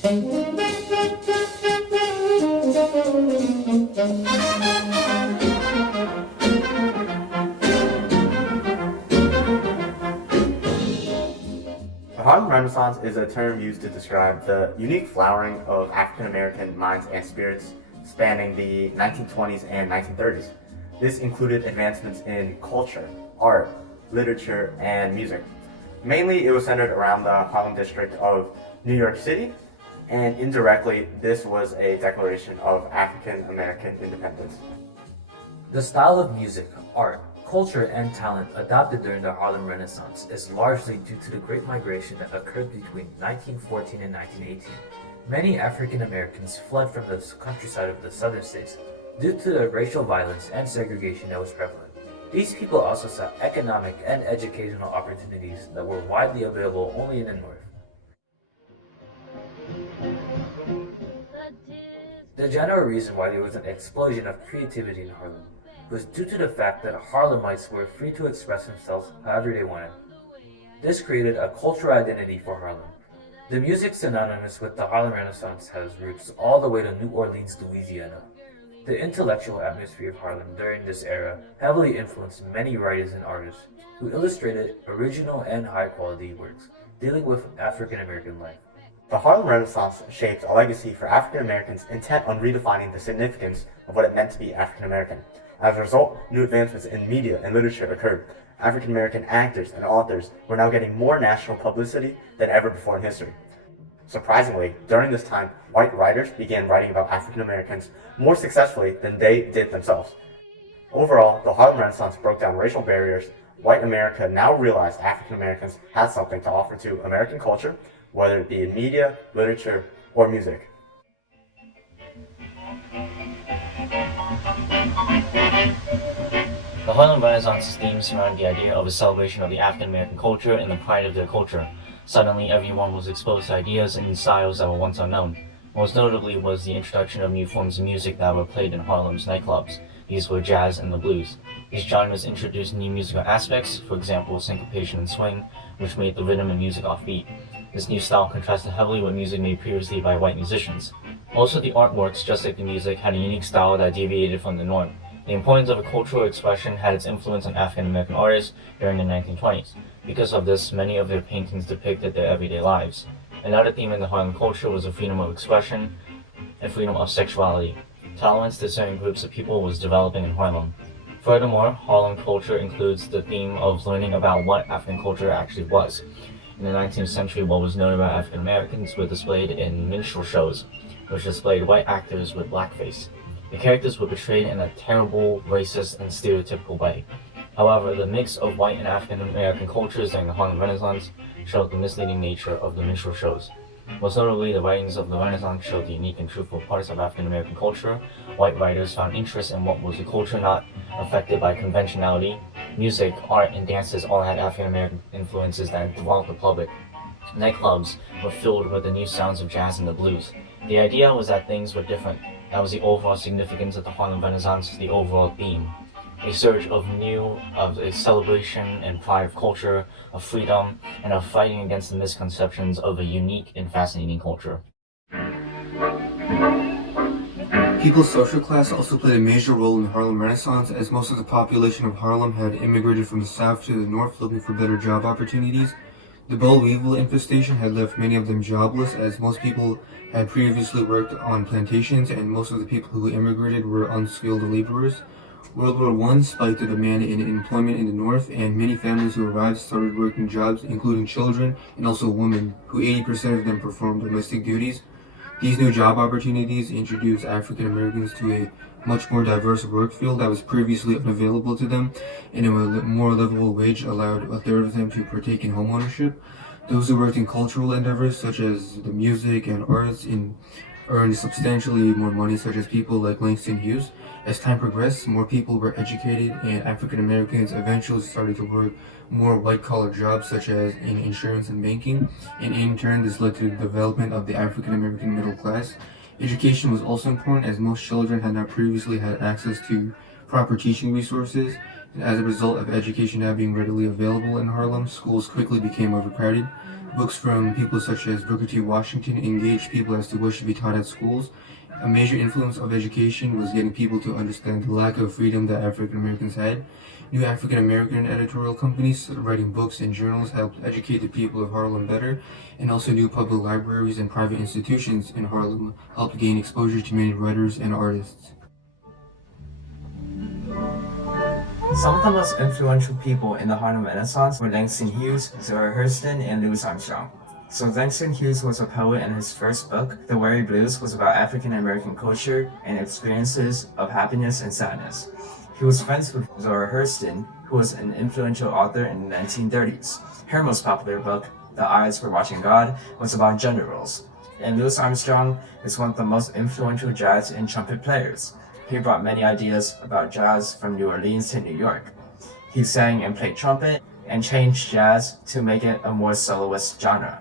The Harlem Renaissance is a term used to describe the unique flowering of African American minds and spirits spanning the 1920s and 1930s. This included advancements in culture, art, literature, and music. Mainly, it was centered around the Harlem district of New York City, and indirectly, this was a declaration of African American independence. The style of music, art, culture, and talent adopted during the Harlem Renaissance is largely due to the Great Migration that occurred between 1914 and 1918. Many African Americans fled from the countryside of the southern states due to the racial violence and segregation that was prevalent. These people also sought economic and educational opportunities that were widely available only in the North. The general reason why there was an explosion of creativity in Harlem was due to the fact that Harlemites were free to express themselves however they wanted. This created a cultural identity for Harlem. The music synonymous with the Harlem Renaissance has roots all the way to New Orleans, Louisiana. The intellectual atmosphere of Harlem during this era heavily influenced many writers and artists who illustrated original and high-quality works dealing with African American life. The Harlem Renaissance shaped a legacy for African Americans intent on redefining the significance of what it meant to be African American. As a result, new advancements in media and literature occurred. African American actors and authors were now getting more national publicity than ever before in history. Surprisingly, during this time, white writers began writing about African Americans more successfully than they did themselves. Overall, the Harlem Renaissance broke down racial barriers. White America now realized African Americans had something to offer to American culture, whether it be in media, literature, or music. The Harlem Renaissance's theme surrounded the idea of a celebration of the African American culture and the pride of their culture. Suddenly, everyone was exposed to ideas and styles that were once unknown. Most notably was the introduction of new forms of music that were played in Harlem's nightclubs. These were jazz and the blues. These genres introduced new musical aspects, for example, syncopation and swing, which made the rhythm and music offbeat. This new style contrasted heavily with music made previously by white musicians. Also, the artworks, just like the music, had a unique style that deviated from the norm. The importance of a cultural expression had its influence on African American artists during the 1920s. Because of this, many of their paintings depicted their everyday lives. Another theme in the Harlem culture was the freedom of expression and freedom of sexuality. Tolerance to certain groups of people was developing in Harlem. Furthermore, Harlem culture includes the theme of learning about what African culture actually was. In the 19th century, what was known about African Americans were displayed in minstrel shows, which displayed white actors with blackface. The characters were portrayed in a terrible, racist, and stereotypical way. However, the mix of white and African American cultures during the Harlem Renaissance showed the misleading nature of the minstrel shows. Most notably, the writings of the Renaissance showed the unique and truthful parts of African American culture. White writers found interest in what was a culture not affected by conventionality. Music, art, and dances all had African American influences that enthralled the public. Nightclubs were filled with the new sounds of jazz and the blues. The idea was that things were different. That was the overall significance of the Harlem Renaissance, the overall theme. A surge of a celebration and pride of culture, of freedom, and of fighting against the misconceptions of a unique and fascinating culture. People's social class also played a major role in the Harlem Renaissance, as most of the population of Harlem had immigrated from the south to the north looking for better job opportunities. The boll weevil infestation had left many of them jobless, as most people had previously worked on plantations and most of the people who immigrated were unskilled laborers. World War I spiked the demand in employment in the north, and many families who arrived started working jobs, including children and also women, who 80% of them performed domestic duties. These new job opportunities introduced African Americans to a much more diverse work field that was previously unavailable to them, and a more livable wage allowed a third of them to partake in home ownership. Those who worked in cultural endeavors such as the music and arts earned substantially more money, such as people like Langston Hughes. As time progressed, more people were educated, and African Americans eventually started to work more white-collar jobs such as in insurance and banking, and in turn this led to the development of the African American middle class. Education was also important, as most children had not previously had access to proper teaching resources, And as a result of education now being readily available in Harlem, schools quickly became overcrowded. Books from people such as Booker T. Washington engaged people as to what should be taught at schools. A major influence of education was getting people to understand the lack of freedom that African Americans had. New African American editorial companies writing books and journals helped educate the people of Harlem better, and also new public libraries and private institutions in Harlem helped gain exposure to many writers and artists. Some of the most influential people in the Harlem Renaissance were Langston Hughes, Zora Hurston, and Louis Armstrong. So Langston Hughes was a poet, and his first book, The Weary Blues, was about African American culture and experiences of happiness and sadness. He was friends with Zora Hurston, who was an influential author in the 1930s. Her most popular book, The Eyes Were Watching God, was about gender roles. And Louis Armstrong is one of the most influential jazz and trumpet players. He brought many ideas about jazz from New Orleans to New York. He sang and played trumpet and changed jazz to make it a more soloist genre.